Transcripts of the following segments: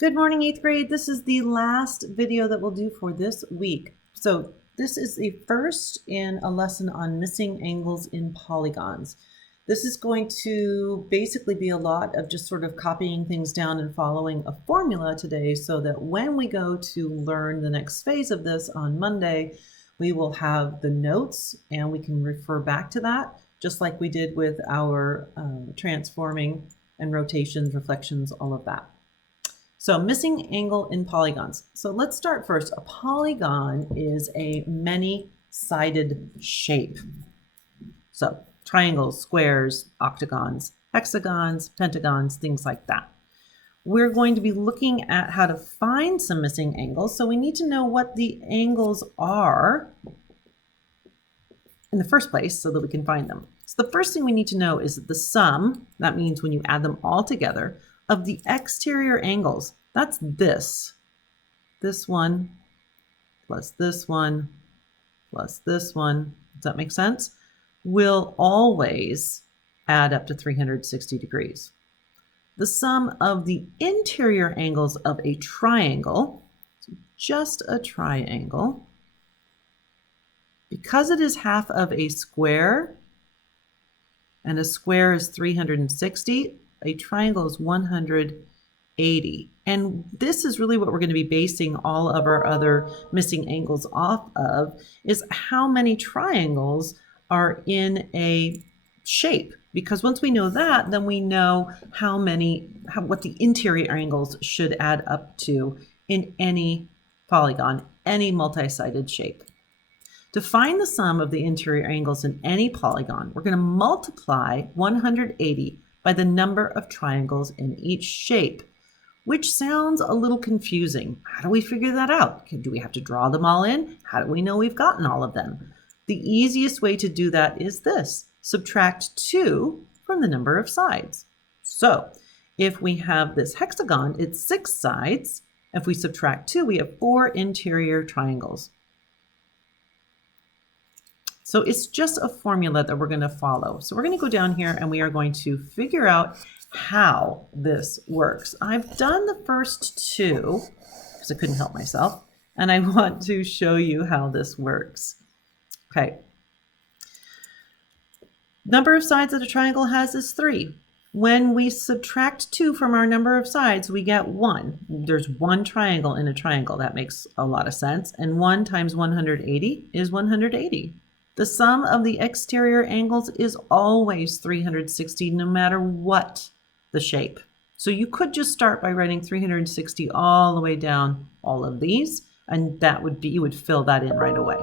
Good morning, 8th grade. This is the last video that we'll do for this week. So this is the first in a lesson on missing angles in polygons. This is going to basically be a lot of just sort of copying things down and following a formula today so that when we go to learn the next phase of this on Monday, we will have the notes and we can refer back to that, just like we did with our transforming and rotations, reflections, all of that. So missing angle in polygons. So let's start first. A polygon is a many-sided shape. So triangles, squares, octagons, hexagons, pentagons, things like that. We're going to be looking at how to find some missing angles. So we need to know what the angles are in the first place so that we can find them. So the first thing we need to know is that the sum, that means when you add them all together, of the exterior angles, that's this one plus this one plus this one, does that make sense? Will always add up to 360 degrees. The sum of the interior angles of a triangle, so just a triangle, because it is half of a square, and a square is 360, a triangle is 180. And this is really what we're going to be basing all of our other missing angles off of, is how many triangles are in a shape. Because once we know that, then we know what the interior angles should add up to in any polygon, any multi-sided shape. To find the sum of the interior angles in any polygon, we're going to multiply 180 by the number of triangles in each shape, which sounds a little confusing. How do we figure that out? Do we have to draw them all in? How do we know we've gotten all of them? The easiest way to do that is this. Subtract 2 from the number of sides. So if we have this hexagon, it's 6 sides. If we subtract 2, we have 4 interior triangles. So it's just a formula that we're going to follow. So we're going to go down here and we are going to figure out how this works. I've done the first two because I couldn't help myself, and I want to show you how this works. Okay. Number of sides that a triangle has is 3. When we subtract 2 from our number of sides, we get 1. There's 1 triangle in a triangle. That makes a lot of sense. And 1 times 180 is 180. The sum of the exterior angles is always 360, no matter what the shape. So you could just start by writing 360 all the way down all of these, and that would be, you would fill that in right away.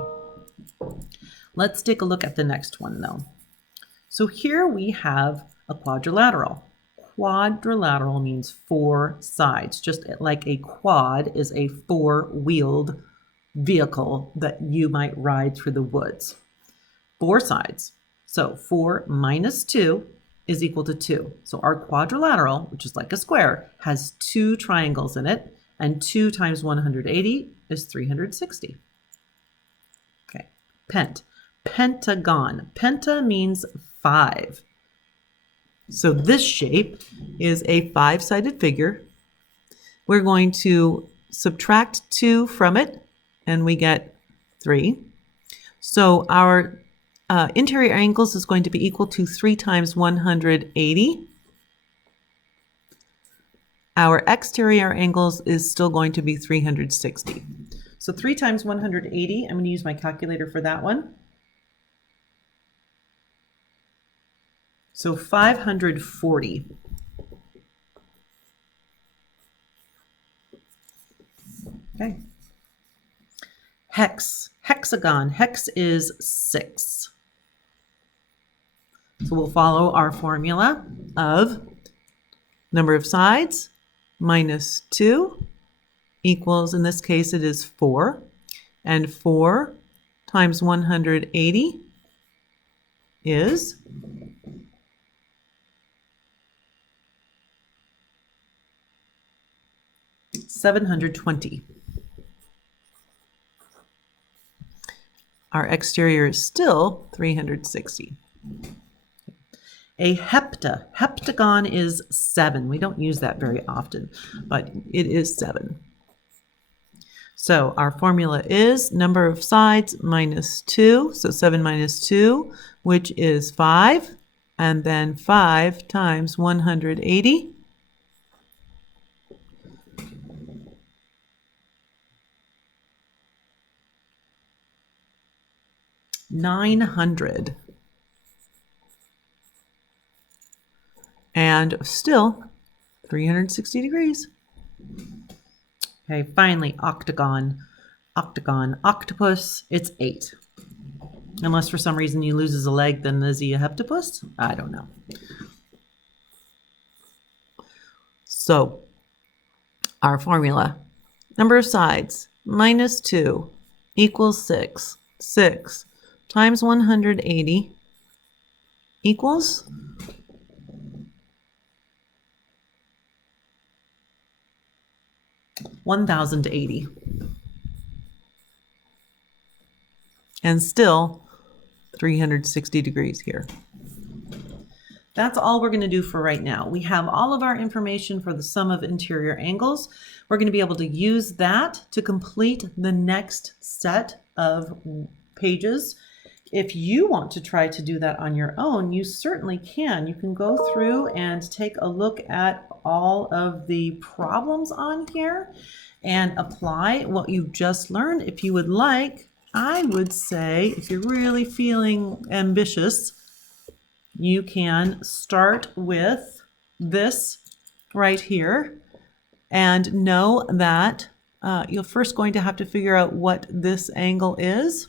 Let's take a look at the next one though. So here we have a quadrilateral. Quadrilateral means 4 sides, just like a quad is a 4-wheeled vehicle that you might ride through the woods. 4 sides. So 4 minus 2 is equal to 2. So our quadrilateral, which is like a square, has 2 triangles in it, and 2 times 180 is 360. Okay. Pentagon. Penta means 5. So this shape is a 5-sided figure. We're going to subtract 2 from it, and we get 3. So our interior angles is going to be equal to 3 times 180. Our exterior angles is still going to be 360. So 3 times 180, I'm going to use my calculator for that one. So 540. Okay. Hexagon. Hex is 6. So we'll follow our formula of number of sides minus 2 equals, in this case it is 4. And 4 times 180 is 720. Our exterior is still 360. A heptagon is 7. We don't use that very often, but it is 7. So our formula is number of sides minus 2, so 7 minus 2, which is 5, and then 5 times 180. 900. And still 360 degrees. Okay, finally, octagon. Octagon, octopus, it's 8. Unless for some reason he loses a leg, then is he a heptapus? I don't know. So, our formula, number of sides, minus 2 equals 6. 6 times 180 equals 1,080. And still 360 degrees here. That's all we're going to do for right now. We have all of our information for the sum of interior angles. We're going to be able to use that to complete the next set of pages. If you want to try to do that on your own, you certainly can. You can go through and take a look at all of the problems on here and apply what you've just learned. If you would like, I would say, if you're really feeling ambitious, you can start with this right here and know that you're first going to have to figure out what this angle is.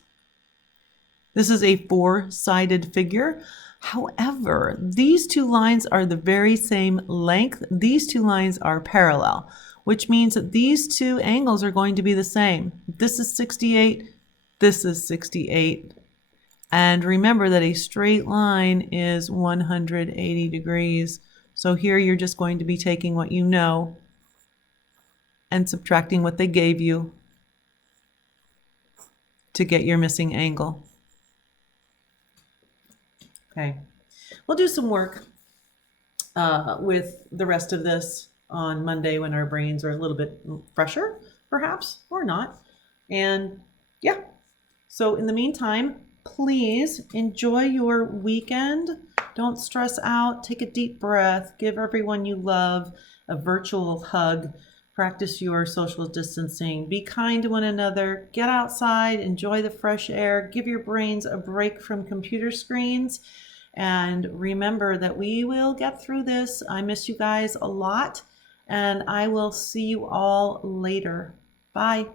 This is a 4-sided figure. However, these two lines are the very same length. These two lines are parallel, which means that these two angles are going to be the same. This is 68, this is 68. And remember that a straight line is 180 degrees. So here you're just going to be taking what you know and subtracting what they gave you to get your missing angle. Okay, we'll do some work with the rest of this on Monday when our brains are a little bit fresher, perhaps, or not. And yeah, so in the meantime, please enjoy your weekend. Don't stress out. Take a deep breath. Give everyone you love a virtual hug. Practice your social distancing. Be kind to one another. Get outside. Enjoy the fresh air. Give your brains a break from computer screens. And remember that we will get through this. I miss you guys a lot. And I will see you all later. Bye.